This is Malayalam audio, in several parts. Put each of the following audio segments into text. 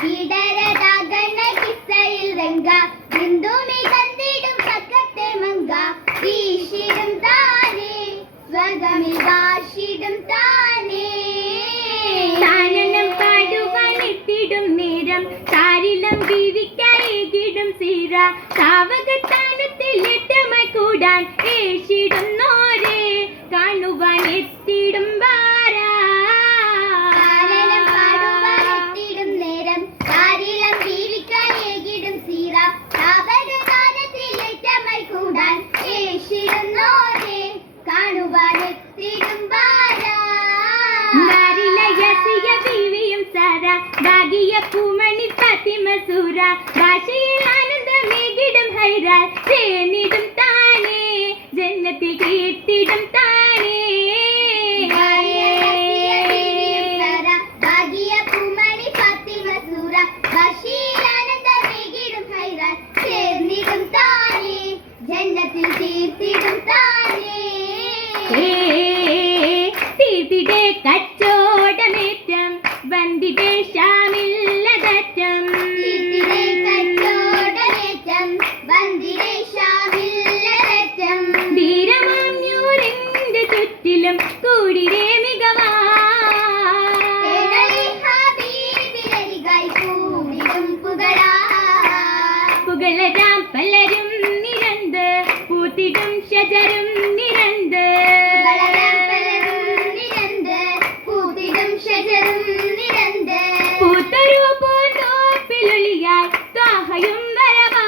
വീടരതാകണ കിസ്സയിൽ രംഗ ബിന്ദുമി തന്നിടും പക്കത്തെ മങ്ക വീശിടും താനേ സ്വഗമി വാശിടും താനേ താനനം പാടുവാനെത്തിടും നേരം താരിലം ജീവിക്കായിടും സീര സാവകത്താനത്തിൽ എട്ടമായി കൂടാൻ ഏശിടുന്നോരെ കാണുവാൻ എത്തിടും പൂമണി ഫാത്തിമ സൂര ഭാഷയിൽ ആനന്ദമേകിടും ഹൈറാൽ ചേർന്നിടും താനേ ജന്നത്തിൽ കീർത്തിടും താനേ പൂമണി ഫാത്തിമ സൂര ഭാഷയിൽ ആനന്ദമേകിടും ഹൈറാൽ ചേർന്നിടും താനേ ജന്നത്തിൽ കീർത്തിടും താനേ തീർത്തിടെ കച്ചോടമേറ്റം വന്ദിതേ കൂടിരേ മികവാ പുകളരാം പലരും നിരന്ത് പൂത്തിടും ഷജരും നിരന്ത് പൂത്തൊരു പൂന്തോപ്പിലൊളിയായി ത്വാഹയും വരവാ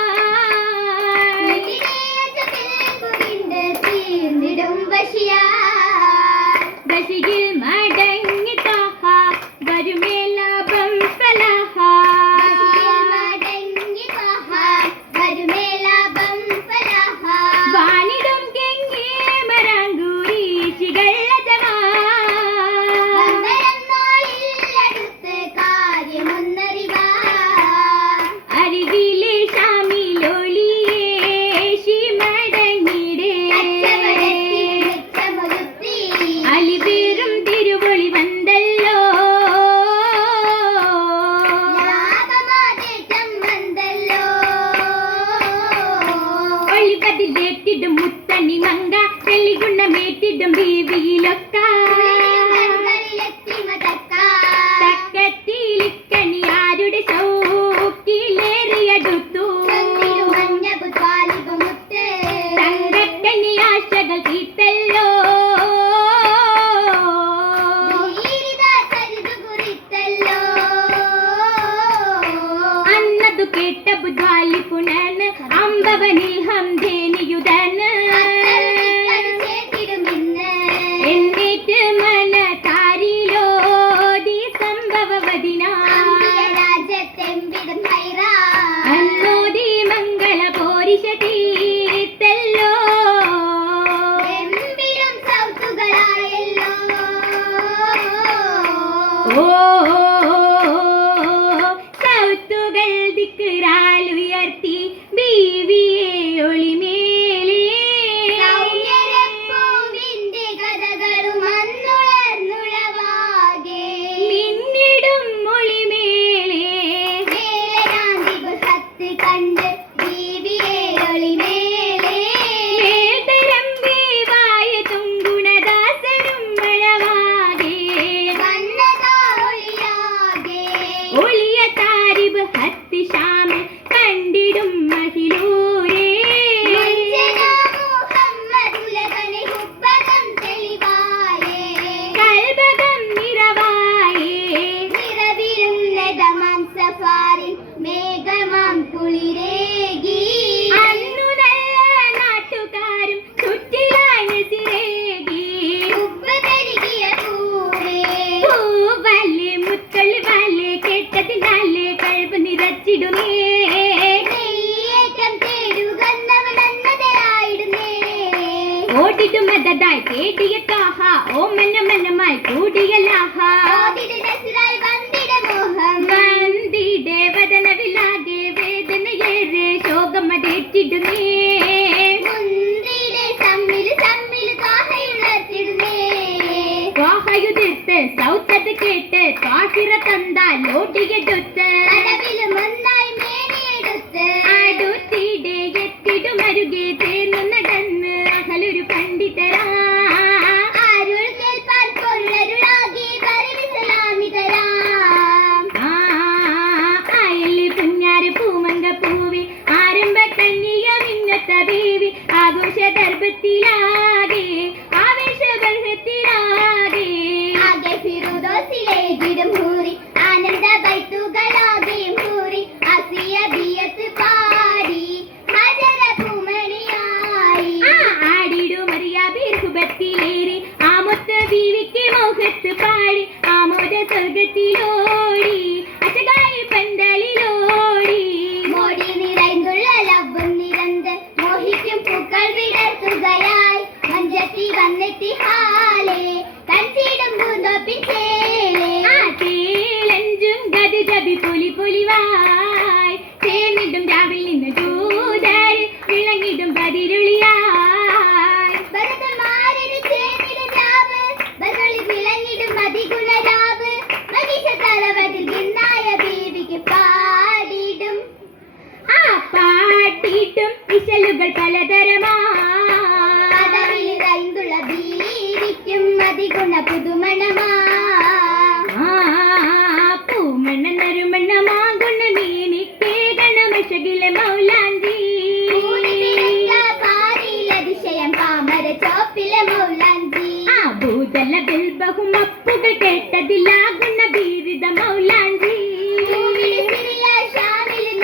ബശിയിൽ മടങ്ങി താഹ വരുമേ ലാഭം ഫലഹ വാനിടും കെങ്ങേ മരാങ്കൂരീശികൾ അജവാ അരികിലെ ഷാമിലൊളിയേ ശിമടങ്ങിടേ അലിപേരും തിരുവൊളി വന്നല്ലോ ഒളിപതിലേറ്റിടും മുത്തണി മങ്ക വെള്ളിഗുണമേറ്റിടും ബീവിയിലൊക്ക തക്കത്തിലിക്കണി ആരുടെ ഷൗക്കിലേറിയടുത്തു തങ്കക്കണി ആശകൾ തീർത്തല്ലോ അന്നതു കേട്ട ബുദ്ധാലി പുനന് അമ്പവനിൽ ഹംദേനിയുതന് എന്നേറ്റ് മന താരിലോതി സംഭവവദിന അന്നോതി മംഗള പോരിഷ തീർത്തല്ലോ ഓ സൗത്തുകൾ ദിക്റാലുയർത്തി ബീവിയെ ഒളിമേലേ മിന്നിടും ഒളിമേലേ മേൽത്തരം ബീവായ തുങ്കുണദാസനും മഴവാകേ ഒളിയ താരിബ് ഹത്തി ഷാമിൽ കണ്ടിടും മഹിലൂരേ കൽബകം നിറവായേ മേഘമാം കുളിരേകി അന്നു നല്ല നാട്ടുകാരും ചുറ്റിലായി സിരേകി പൂവല്ലേ മുത്തള്ളി വല്ലേ കേട്ടതിനാലേ കൽബ് നിറച്ചിടുന്നേ ഓടിടും മദതായി കേട്ടിയ താഹ ഓ മനമായി കൂടിയ ലാഹ വന്ദിടെ വദനവിലാകെ വേദനയേറെ ശോകമതേറ്റിടുന്നേ വാഹയുതിർത്ത് സൗത്തത് കേട്ട് കാഹിറ തന്താൽ ഓടിയ എടുത്ത് കടവിലും ഒന്നായി മേനിയെടുത്ത് അടുത്തിടെ എത്തിടും അരുകെ ചേർന്നു നടന്ന് അകലൊരു പണ്ഡിതരാ അരുൾ കേൾപ്പാൻ പൊരുളരുളാകി വരവി സലാമി തരാം ആയല്ലേ പുഞ്ഞാറ് പൂമങ്ക പൂവി ആരംഭ കന്യ മിന്നത്ത ബേവി ആഘോഷ ദർഭത്തിലാകെ ആവേശബർഹത്തിലാകെ ആകെ ഫിറുദോസിലേകിടും ഹൂറി ആനന്ദ ബൈത്തുകളാകെയും ഹൂറി അസിയ ബിയത്ത് പാടി ഹജര പൂമണിയായി ആടിടും അറിയാബിർഹുബത്തിലേറി ആമൊത്ത ബീവിക്ക് മോഹത്ത് പാടി ആമോദ സ്വർഗത്തിലോടി അശകായി പന്തലിലോടി മോടി നിറൈന്തുള്ള ലബ്ബും നിരന്ത് മോഹിക്കും പൂക്കൾ വിടർത്തുകയായി മഞ്ചത്തി വന്നെത്തി ഹാലേ കൺചീടും പൂന്തോപ്പിൻ ചേലേ തേലഞ്ചും ഗതി ജബി പൊലി പൊലിവായി ചേർന്നിടും രാവിൽ നിന്ന് ദൂതരിൽ വിളങ്ങിടും പതിരുളിയായി ഭരതന്മാരിൽ ചേർന്നിടും രാവ് ബദളി വിളങ്ങിടും മതിഗുണരാവ് മഹിഷ തലവതിൽ ഗിന്നായ ബീവിക്ക് പാടിടും പാട്ടിട്ടും ഇശലുകൾ പലതരമാ പദവിയിലൈന്തുള്ള ബീവിക്കും മതിഗുണ പുതുമണമാ പൂമണ്ണ നറുമണ്ണ മാങ്കുണ്ണ മീനിക്കേ ഗണമശകിലെ മൗലാഞ്ചി പാരിലതിശയം പാമര ചോപ്പിലെ മൗലാഞ്ചി ഭൂതല ബിൽബഹും അപ്പുകൾ കേട്ടതിലാകുന്ന ബീരിത മൗലാഞ്ചി ഷാമിലും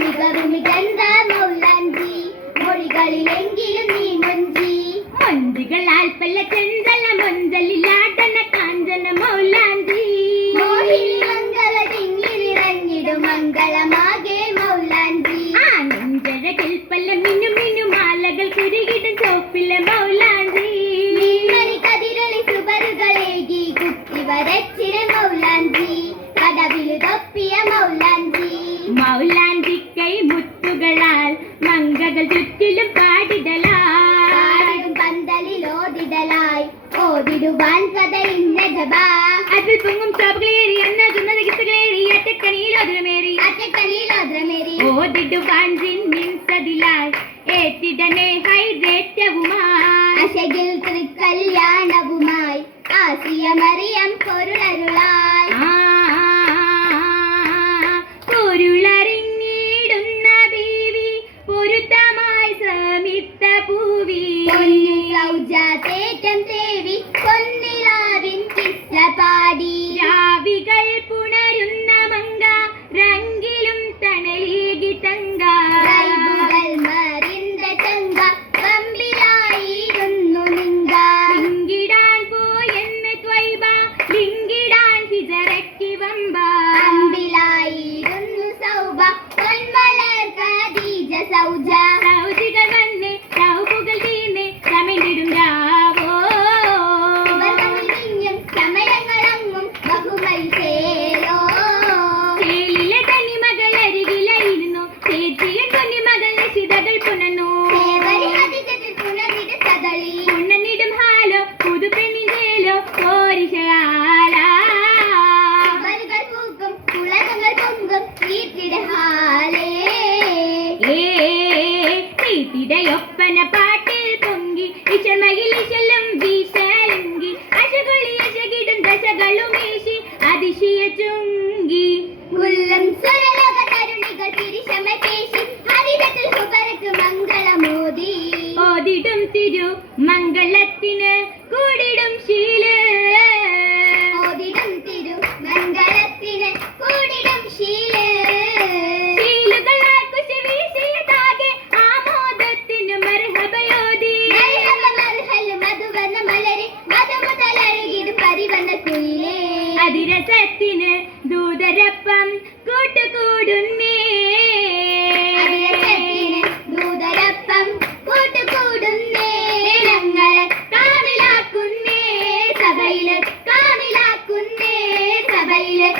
മികവും മികந்த മൗലാഞ്ചി മൊഴികളിലെങ്കിലും നീ മൊഞ്ചി മൊഞ്ചികളാൽ പല ചെന്തല മൊഞ്ചലിലാടന കാഞ്ചന മൗലാഞ്ചി മോഹിനി മംഗള തിങ്ങിലിറങ്ങിടും മംഗളമാകെ മൗലാഞ്ചി നെഞ്ചഴകിൽ പല മിനു മിനു മാലകൾ കുരുകിടും ചോപ്പിലെ മൗലാഞ്ചി മിന്നണി കതിരളി സുബരുകളേകി കുത്തി വരച്ചിട മൗലാഞ്ചി കടവിലു തൊപ്പിയ മൗലാഞ്ചി മൗലാഞ്ചി കൈ മുത്തുകളാൽ മങ്കകൾ ചുറ്റിലും പാടിടലായി പാടിടും പന്തലിലോതിടലായി ഓതിടുവാൻ കഥയിന്ന ജബാ അതിൽ പൊങ്ങും ചോപ്പുകളേറി അന്നതുന്ന ഗിഫ്റ്റുകളേറി അറ്റക്കണിയിലോദ്രമേറി അറ്റക്കണിയിലോദ്രമേറി ഓതിടുവാൻ ജിന്നിൻ സതിലായി ഏറ്റിടനെ ഹൈറേറ്റവുമായി അശകിൽ തൃക്കല്യാണവുമായി ആസിയ മറിയം പൊരുളരുളായി പൊരുളറിഞ്ഞിടുന്ന ബീവി പൊരുത്തമായി സമിത്ത പൂവി പൊന്നു സൗജാതേറ്റം തേവി പൊന്നിലാവിൻ കിസ്സ പാടി രാവികൾ പുണരുന്ന മങ്ക രംഗിലും തണലേകി തങ്ക റൈബുകൾ മറിന്ത ചങ്ക കമ്പിലായിരുന്നു നിങ്ക ലിങ്കിടാൻ പോയെന്ന് ത്വയ്ബ ലിങ്കിടാൻ ഹിജറക്കി വമ്പ അമ്പിലായിരുന്നു സൗബ പൊന്മലർ ഖദീജ സൗജ സൗദികൾ വന്ന് സൗബുകൾ തീർന്ന് ചമിണ്ടിടും രാവോ ഇവതമിഴിഞ്ഞും സമയങ്ങളങ്ങും ബഹുമൈ ചേലോ ചേലിലെ തനിമകൾ അരികിലായിരുന്നു ചേച്ചിയ കുഞ്ഞിമകൾ നിശിതകൾ പുണർന്നു ദേവരി ഹദിജത്തിൽ പുനർവിട സദളി ഉണ്ണനിടും ഹാലോ പുതുപെണ്ണിഞ്ചേലോ ഓരിശയാല വലുകൾ പൂക്കും കുളകങ്ങൾ പൊങ്കും തീർത്തിട ഹാലേ തീട്ടിടയൊപ്പന പാട്ടിൽ പൊങ്കി ഇശമയിൽ ഇശലും വീശലുങ്കി അശകുളി അശകിടും ദശകളും വീശി അതിശയ ചുങ്കി മുല്ലം സ്വരലോക തരുണികൾ തിരിശമകേശി ഹരിതത്തിൽ ഹുബരക്ക് മംഗളമോദി ഓതിടും തിരു മംഗളത്തിന് കൂടിടും ശീല ഓതിടും തിരു മംഗളത്തിന് കൂടിടും ശീലേ ശീലുകളാൽ കുശി വീശിയതാകെ ആമോദത്തിന് മർഹബയോതി മർഹബ മർഹൽ മധുവന മലരെ മധുമുതലഴകിട് പരിവന്ന കുയിലേ അതിരസത്തിന് ദൂതരപ്പം കൂട്ടുകൂടുന്നേ അതിരസത്തിന് ദൂതരപ്പം കൂട്ടുകൂടുന്നേ ഞങ്ങളെ കാവിലാക്കുന്നേ സഭയില് കാവിലാക്കുന്നേ സഭയില്